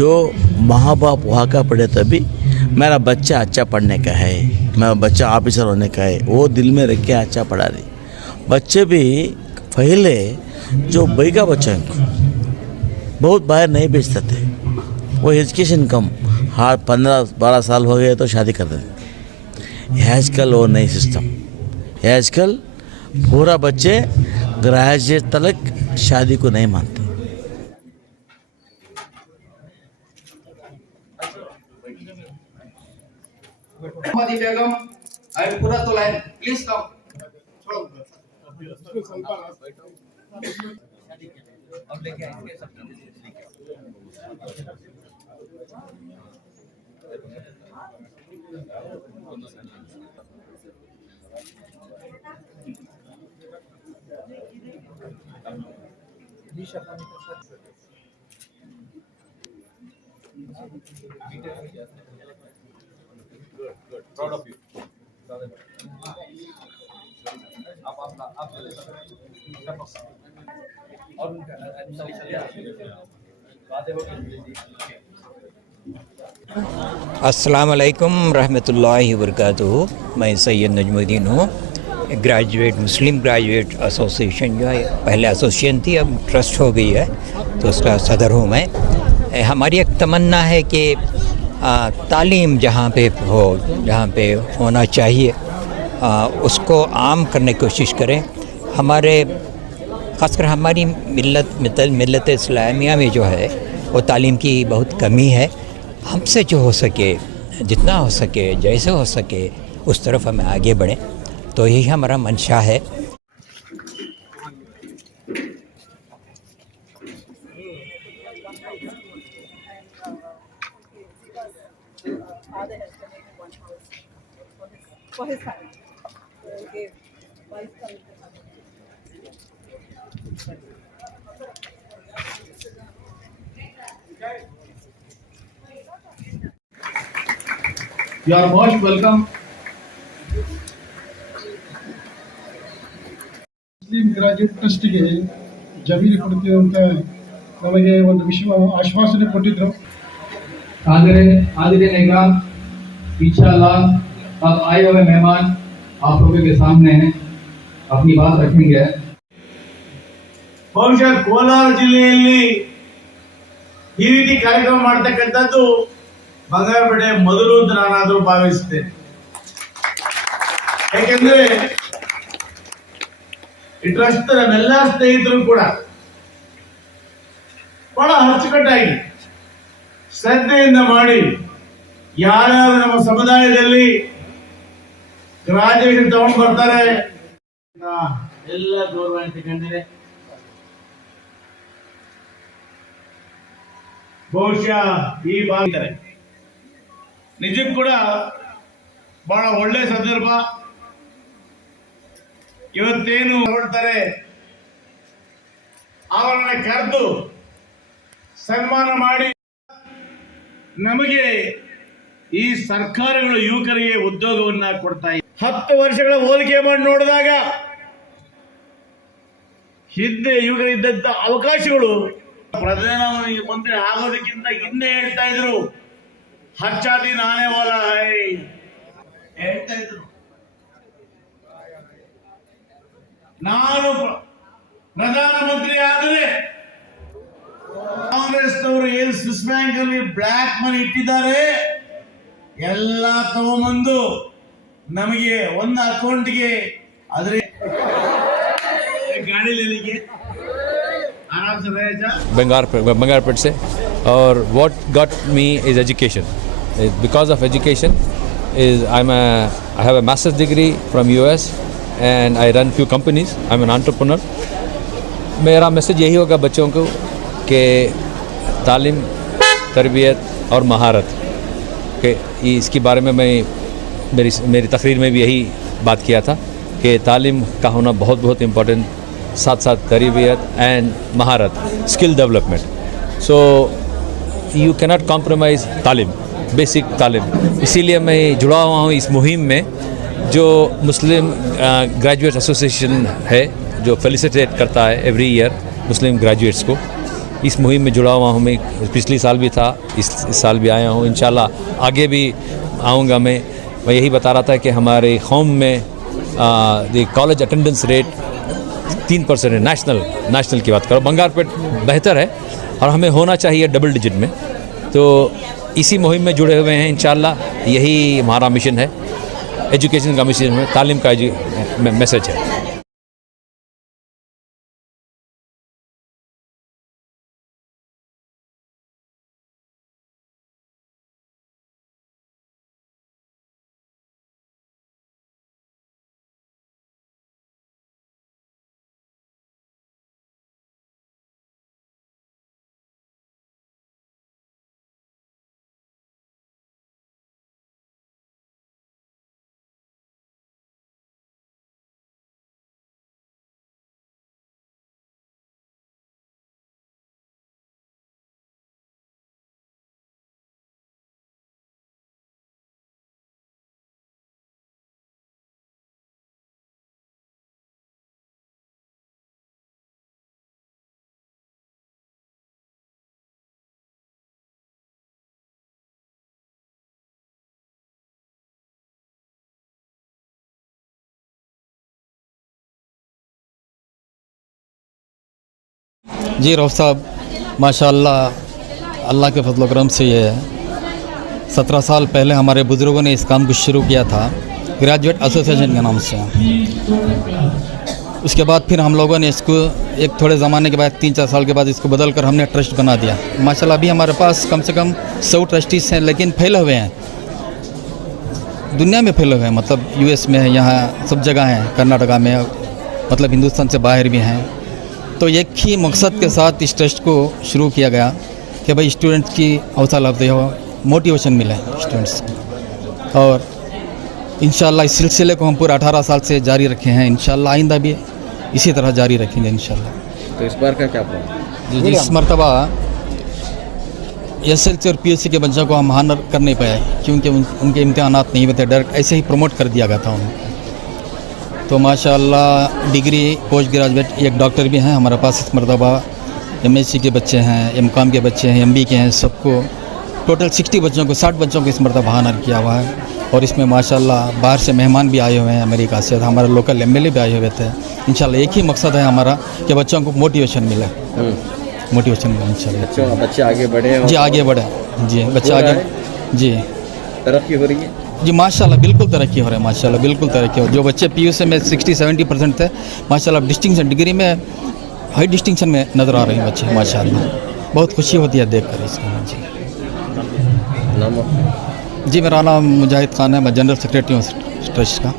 जो माँ बाप वहाँ का पढ़े तभी मेरा बच्चा अच्छा पढ़ने का है, मेरा बच्चा ऑफिसर होने का है, वो दिल में रख के अच्छा पढ़ा रही। बच्चे भी पहले जो बई का बच्चा बहुत बाहर नहीं भेजते थे, वो एजुकेशन कम, हाँ 15-12 साल हो गए तो शादी कर देते। आजकल वो नई सिस्टम, आजकल पूरा बच्चे ग्रेजुएट तक शादी को नहीं मानते। Mohammadi Begum and Qurratul Ain, please come. अब लेके आएंगे सब proud of you. अस्सलाम वालेकुम रहमतुल्लाहि व बरकातुहू। मैं सैयद नजमुद्दीन हूँ। ग्रेजुएट मुस्लिम ग्रेजुएट एसोसिएशन जो है, पहले एसोसिएशन थी, अब ट्रस्ट हो गई है, तो उसका सदर हूँ मैं। हमारी एक तमन्ना है कि तालीम जहाँ पे हो, जहाँ पे होना चाहिए, उसको आम करने की कोशिश करें। हमारे ख़ासकर हमारी मिल्लत इस्लामिया में जो है वो तालीम की बहुत कमी है। हमसे जो हो सके, जितना हो सके, जैसे हो सके, उस तरफ हमें आगे बढ़ें, तो यही हमारा मंशा है। For his family. So he gave wife family. You are most welcome. Muslim graduate ಟ್ರಸ್ಟ್ಗೆ ಜಮೀನು ಕೊಡ್ತೀವಿ ಅಂತ ನಮಗೆ ಒಂದು ಆಶ್ವಾಸನೆ ಕೊಟ್ಟಿದ್ರು। हाजिर निगाह, इंशाअल्लाह अब आए हुए मेहमान आप लोगों के सामने हैं, अपनी बात रखेंगे। ಬಹುಶಃ ಕೋಲಾರ ಜಿಲ್ಲೆಯಲ್ಲಿ ಈ ರೀತಿ ಕಾರ್ಯಕ್ರಮ ಮಾಡತಕ್ಕಂಥದ್ದು ಬಂಗಾರಪೇಟೆ ಮೊದಲು ಅಂತ ನಾನಾದರೂ ಭಾವಿಸುತ್ತೇನೆ। ಯಾಕೆಂದ್ರೆ ಈ ಟ್ರಸ್ಟ್ ನಮ್ಮೆಲ್ಲ ಸ್ನೇಹಿತರು ಕೂಡ ಬಹಳ ಅಚ್ಚುಕಟ್ಟಾಗಿ ಶ್ರದ್ಧೆಯಿಂದ ಮಾಡಿ, ಯಾರ್ಯಾರು ನಮ್ಮ ಸಮುದಾಯದಲ್ಲಿ ಗ್ರಾಜುಯೇಷನ್ ತಗೊಂಡು ಬರ್ತಾರೆ ಎಲ್ಲ ಗೌರವ ತಗೊಂಡಿದೆ। ಬಹುಶಃ ಈ ಭಾಗ ನಿಜಕ್ಕೂ ಕೂಡ ಬಹಳ ಒಳ್ಳೆ ಸಂದರ್ಭ। ಇವತ್ತೇನು ಹೊರಡ್ತಾರೆ ಅವರನ್ನ ಕರೆದು ಸನ್ಮಾನ ಮಾಡಿ, ನಮಗೆ ಈ ಸರ್ಕಾರಗಳು ಯುವಕರಿಗೆ ಉದ್ಯೋಗವನ್ನ ಕೊಡ್ತಾ ಇದೆ। 10 ವರ್ಷಗಳ ಹೋಲಿಕೆ ಮಾಡಿ ನೋಡಿದಾಗ ಹಿಂದೆ ಯುವಕರಿದ್ದಂತ ಅವಕಾಶಗಳು ಪ್ರಧಾನಮಂತ್ರಿ ಆಗೋದಕ್ಕಿಂತ ಹಿಂದೆ ಹೇಳ್ತಾ ಇದ್ರು, ಹಚ್ಚಾ ದಿನ್ ಆನೆ ವಾಲಾ ಹೈ ಹೇಳ್ತಾ ಇದ್ರು। ನಾನು ಪ್ರಧಾನಮಂತ್ರಿ ಆದರೆ ಕಾಂಗ್ರೆಸ್ನವರು ಏನು ಸ್ವಿಸ್ ಬ್ಯಾಂಕ್ ಅಲ್ಲಿ ಬ್ಲಾಕ್ ಮನಿ ಇಟ್ಟಿದ್ದಾರೆ ಎಲ್ಲ ತಗೊಂಬಂದು ನಮಗೆ ಒಂದು ಅಕೌಂಟ್ಗೆ ಅದ್ರ ಗಾಡಿ आराम से रहे जा। बंगारपेट से। और what got me is education. Because of education is I have a master's degree from US and I run few companies. I'm an entrepreneur. मेरा मैसेज यही होगा बच्चों को कि तालीम, तरबियत और महारत के इसके बारे में मैं मेरी तकरीर में भी यही बात किया था कि तालीम का होना बहुत बहुत इम्पोर्टेंट, साथ साथ तरबियत एंड महारत, skill development. So you cannot compromise तालीम, बेसिक तालीम। इसीलिए मैं जुड़ा हुआ हूँ इस मुहिम में, जो मुस्लिम ग्रेजुएट एसोसिएशन है, जो फेलिसिटेट करता है एवरी ईयर मुस्लिम ग्रेजुएट्स को। इस मुहिम में जुड़ा हुआ हूँ मैं। पिछले साल भी था, इस साल भी आया हूँ। इंशाल्लाह आगे भी आऊँगा मैं यही बता रहा था कि हमारे कौम में द कॉलेज अटेंडेंस रेट 3% है। नेशनल की बात करो, बंगारपेट बेहतर है और हमें होना चाहिए डबल डिजिट में। तो इसी मुहिम में जुड़े हुए हैं। इंशाल्लाह यही हमारा मिशन है, एजुकेशन का मिशन है, तालीम का मैसेज है। जी रऊफ़ साहब, माशाअल्लाह अल्लाह के फजल करम से ये 17 साल पहले हमारे बुज़ुर्गों ने इस काम को शुरू किया था ग्रेजुएट एसोसिएशन के नाम से। उसके बाद फिर हम लोगों ने इसको एक थोड़े ज़माने के बाद 3-4 साल के बाद इसको बदल कर हमने ट्रस्ट बना दिया। माशाअल्लाह अभी हमारे पास कम से कम 100 ट्रस्टीज़ हैं, लेकिन फैले हुए हैं, दुनिया में फैले हुए हैं। मतलब यूएस में है, यहाँ सब जगह हैं, कर्नाटका में, मतलब हिंदुस्तान से बाहर भी हैं। तो एक ही मकसद के साथ इस ट्रस्ट को शुरू किया गया कि भाई स्टूडेंट्स की हौसला अफजाई हो, मोटिवेशन मिले स्टूडेंट्स को। और इंशाल्लाह इस सिलसिले को हम पूरा 18 साल से जारी रखे हैं। इंशाल्लाह आइंदा भी इसी तरह जारी रखेंगे इंशाल्लाह। तो इस बार का क्या प्लान? जी, इस मरतबा एसएलसी और पीएससी के बच्चों को हम हानर कर नहीं पाए क्योंकि उनके इम्तहानात नहीं हुए थे, डायरेक्ट ऐसे ही प्रमोट कर दिया गया था उनको। तो माशाअल्लाह डिग्री पोस्ट ग्रेजुएट एक डॉक्टर भी हैं हमारे पास इस मरतबा, एमएससी के बच्चे हैं, एमकॉम के बच्चे हैं, एमबी के हैं, सबको टोटल 60 बच्चों को 60 बच्चों को इस मरतबा हानर किया हुआ है। और इसमें माशाअल्लाह बाहर से मेहमान भी आए हुए हैं, अमेरिका से हमारे लोकल एमएलए भी आए हुए थे। इंशाल्लाह एक ही मकसद है हमारा कि बच्चों को मोटिवेशन मिले, मोटिवेशन मिले इंशाल्लाह। बच्चे आगे बढ़े जी, आगे बढ़े जी, बच्चे आगे जी, तरक्की हो रही है जी माशाल्लाह, बिल्कुल तरक्की हो रहा है माशाल्लाह, बिल्कुल तरक्की हो। जो बच्चे पीयूसी में 60-70% थे, माशाल्लाह डिस्टिंक्शन डिग्री में हाई डिस्टिंक्शन में नज़र आ रहे हैं बच्चे माशाल्लाह। बहुत खुशी होती है देख कर इसमें जी। नाम? जी मेरा नाम मुजाहिद खान है, मैं जनरल सेक्रेटरी हूँ ट्रस्ट का।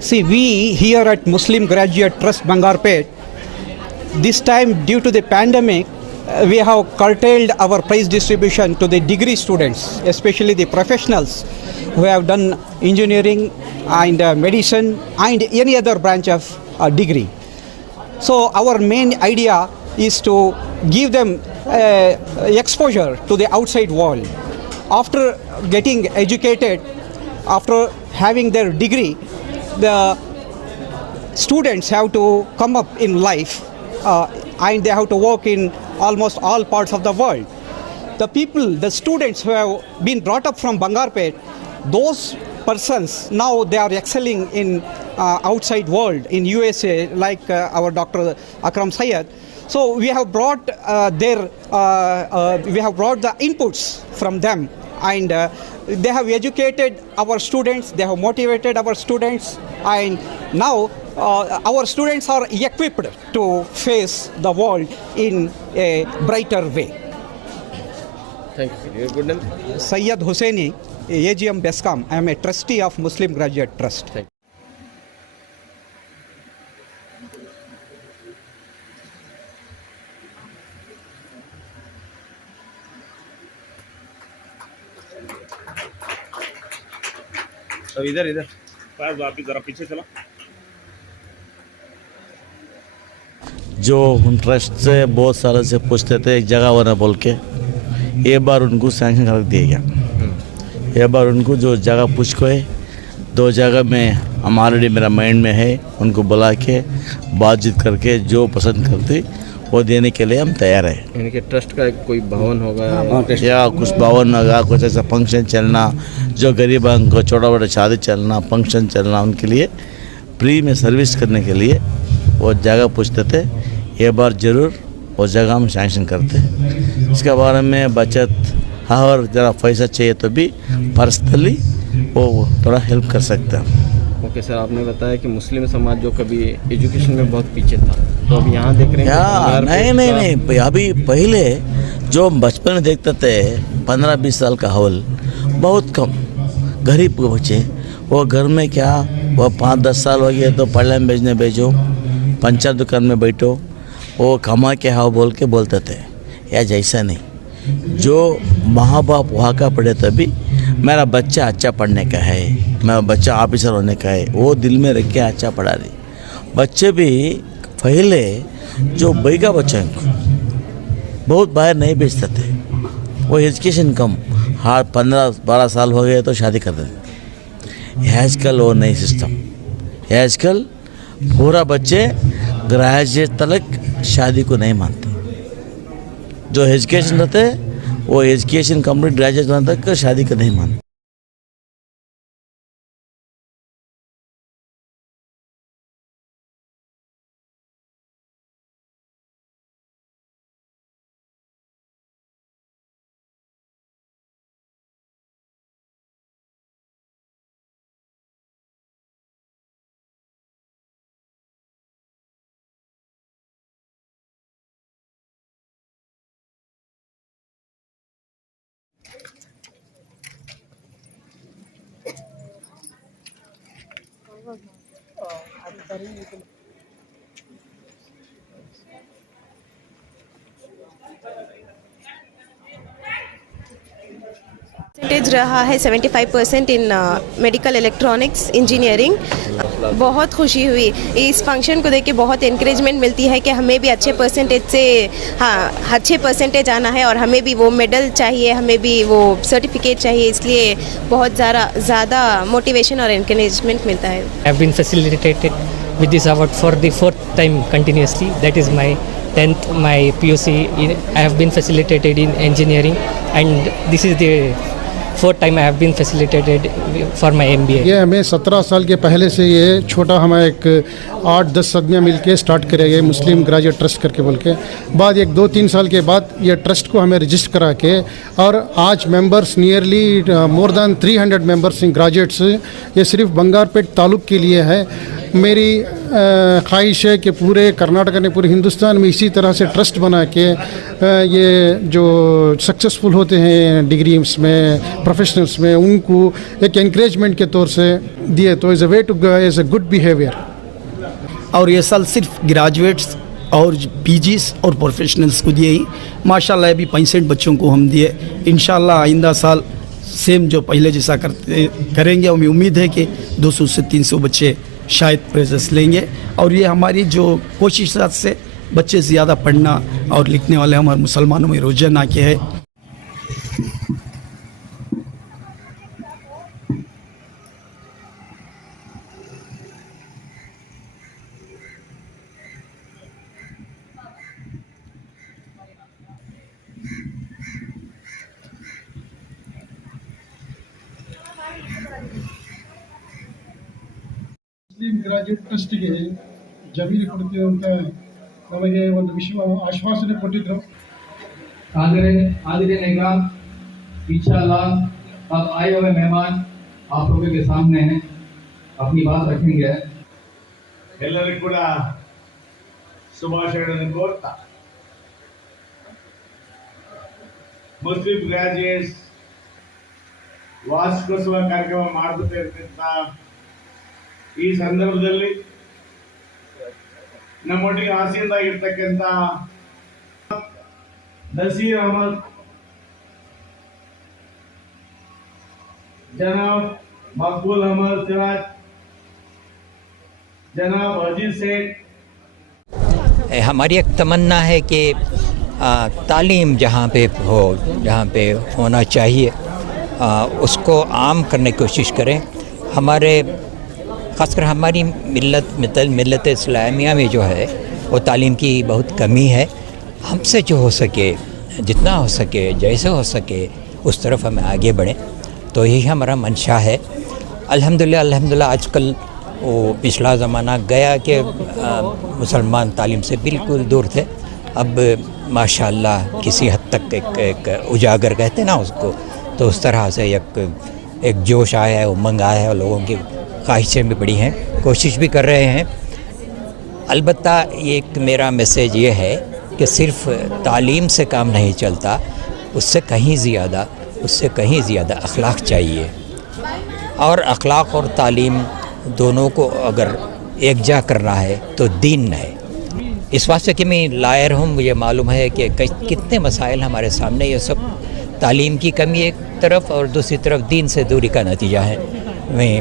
See, we here at Muslim Graduate Trust Bangarpet, this time due to the pandemic, we have curtailed our prize distribution to the degree students, especially the professionals who have done engineering and medicine and any other branch of degree. So our main idea is to give them exposure to the outside world. After getting educated, after having their degree, the students have to come up in life and they have to work in almost all parts of the world. The people, the students who have been brought up from Bangarpet, those persons now they are excelling in outside world, in USA, like our Dr. Akram Syed. So we have brought the inputs from them, and they have educated our students, they have motivated our students, and now our students are equipped to face the world in a brighter way. Thank you. Your good name? Syed Hussaini, AGM Bescom. I am a trustee of Muslim Graduate Trust. Thank you. तो इधर इधर वापिस जरा पीछे चलो। जो उन trust से बहुत सालों से पूछते थे एक जगह होना बोल के, एक बार उनको सैंक्शन कर दिया गया। एक बार उनको जो जगह पूछ को है, 2 जगह में हम ऑलरेडी मेरा माइंड में है, उनको बुला के बातचीत करके जो पसंद करते वो देने के लिए हम तैयार हैं। यानी कि ट्रस्ट का कोई भवन होगा या कुछ भवन होगा, कुछ ऐसा फंक्शन चलना, जो गरीब को छोटा बड़ा शादी चलना, फंक्शन चलना, उनके लिए फ्री में सर्विस करने के लिए वो जगह पूछते थे। ये बार ज़रूर वो जगह हम सैंक्शन करते। इसके बारे में बचत और ज़रा पैसा चाहिए तो भी पर्सनली वो थोड़ा हेल्प कर सकते हैं। ओके सर, आपने बताया कि मुस्लिम समाज जो कभी एजुकेशन में बहुत पीछे था, तो अब यहाँ देख रहे हैं या नहीं, अभी पहले जो बचपन में देखते थे 15-20 साल का हवल बहुत कम, गरीब के बच्चे वो घर में क्या, वो 5-10 साल हो गए तो पढ़ने में भेजने भेजो, पंचर दुकान में बैठो, वो कमा के हाव बोल के बोलते थे। या जैसा नहीं, जो माँ बाप वहाँ का पढ़े तभी मेरा बच्चा अच्छा पढ़ने का है, मेरा बच्चा ऑफिसर होने का है, वो दिल में रख के अच्छा पढ़ा रही। बच्चे भी पहले जो बैगा बच्चे बहुत बाहर नहीं भेजते थे, वो एजुकेशन कम, हाँ 15-12 साल हो गए तो शादी कर देते। आजकल वो नई सिस्टम, आजकल पूरा बच्चे ग्रेजुएट तक शादी को नहीं मानते। जो एजुकेशन रहते वो एजुकेशन कंप्लीट ग्रेजुएट होने तक शादी को नहीं मानते। परसेंटेज रहा है 75% इन मेडिकल इलेक्ट्रॉनिक्स इंजीनियरिंग। बहुत खुशी हुई इस फंक्शन को देख के, बहुत इंकरेजमेंट मिलती है कि हमें भी अच्छे परसेंटेज से, हाँ अच्छे परसेंटेज आना है और हमें भी वो मेडल चाहिए, हमें भी वो सर्टिफिकेट चाहिए, इसलिए बहुत ज़्यादा मोटिवेशन और इंकरेजमेंट मिलता है। I have been facilitated with this award for the 4th time continuously. That is my 10th, my PUC. I have been facilitated in engineering, and this is the 4th time I have been facilitated for my MBA. ये हमें 17 साल के पहले से ये छोटा हमें एक 8-10 आदमी मिल के स्टार्ट करे, ये मुस्लिम ग्रेजुएट ट्रस्ट करके बोल के, बाद एक 2-3 साल के बाद ये ट्रस्ट को हमें रजिस्टर करा के, और आज members nearly more than 300 members in graduates, ये सिर्फ बंगारपेट तालुक के लिए है। मेरी ख्वाहिश है कि पूरे कर्नाटक ने, पूरे हिंदुस्तान में इसी तरह से ट्रस्ट बना के ये जो सक्सेसफुल होते हैं डिग्रीज में, प्रोफेशनल्स में, उनको एक एनकरेजमेंट के तौर से दिए तो is a way two is a good behaviour. और ये साल सिर्फ ग्रेजुएट्स और पीजीस और प्रोफेशनल्स को दिए ही, माशाल्लाह अभी 65 बच्चों को हम दिए। इंशाल्लाह आइंदा साल सेम जो पहले जैसा करेंगे। हमें उम्मीद है कि 200 से 300 बच्चे शायद प्रेजेंस लेंगे, और ये हमारी जो कोशिश से बच्चे ज़्यादा पढ़ना और लिखने वाले हमारे मुसलमानों में रुझान आके है। ಮುಸ್ಲಿಂ ಗ್ರಾಜ್ಯುಯೇಟ್ ಟ್ರಸ್ಟ್ಗೆ ಜಮೀನು ಕೊಡ್ತೀವಿ ಅಂತ ನಮಗೆ ಒಂದು ಆಶ್ವಾಸನೆ ಕೊಟ್ಟಿದ್ರು। हाजिर निगरान, इंशाअल्लाह अब आए हुए मेहमान आप लोगों के सामने हैं, अपनी बात रखेंगे। ಎಲ್ಲರಿಗೂ ಕೂಡ ಶುಭಾಶಯಗಳನ್ನು ಕೋರ್ತಾ ಮುಸ್ಲಿಂ ಗ್ರಾಜುಯೇಟ್ಸ್ ವಾರ್ಷಿಕೋತ್ಸವ ಕಾರ್ಯಕ್ರಮ ಮಾಡ್ತಾ ಇರ್ತಕ್ಕಂಥ ಈ ಸಂದರ್ಭದಲ್ಲಿ ನಮ್ಮೊಟ್ಟಿಗೆ ಆಸೀನರಾಗಿರ್ತಕ್ಕಂಥ ನಸೀರ್ ಅಹಮದ್, ಜನಾಬ್ मकबूल अहमद सिराज, जनाब अजीज शेख। हमारी एक तमन्ना है कि तालीम जहाँ पे हो, जहाँ पे होना चाहिए, उसको आम करने की कोशिश करें। हमारे ख़ासकर हमारी मिल्लत इस्लामिया में जो है वो तालीम की बहुत कमी है। हमसे जो हो सके, जितना हो सके, जैसे हो सके उस तरफ हमें आगे बढ़ें, तो यही हमारा मंशा है। अल्हम्दुलिल्लाह आजकल वो पिछला ज़माना गया कि मुसलमान तालीम से बिल्कुल दूर थे। अब माशाअल्लाह किसी हद तक एक उजागर कहते ना उसको, तो उस तरह से एक जोश आया है, उमंग आया है, और लोगों की ख्वाहिशें भी बड़ी हैं, कोशिश भी कर रहे हैं। अलबत्ता एक मेरा मैसेज ये है कि सिर्फ़ तालीम से काम नहीं चलता, उससे कहीं ज़्यादा अखलाक चाहिए। और अखलाक और तालीम दोनों को अगर एकजा करना है तो दीन है। इस वास्ते कि मैं लायर हूँ, मुझे मालूम है कि कितने मसाइल हमारे सामने, ये सब तालीम की कमी एक तरफ और दूसरी तरफ दीन से दूरी का नतीजा है। मैं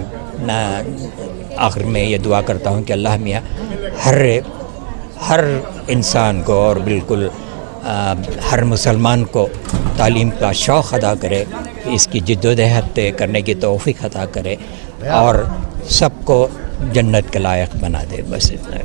आखिर में ये दुआ करता हूँ कि अल्लाह मियाँ हर इंसान को और बिल्कुल हर मुसलमान को तालीम का शौक़ अदा करे, इसकी जिद्दोजहद करने की तौफ़ीक़ अता करे और सबको जन्नत के लायक बना दे। बस इतना।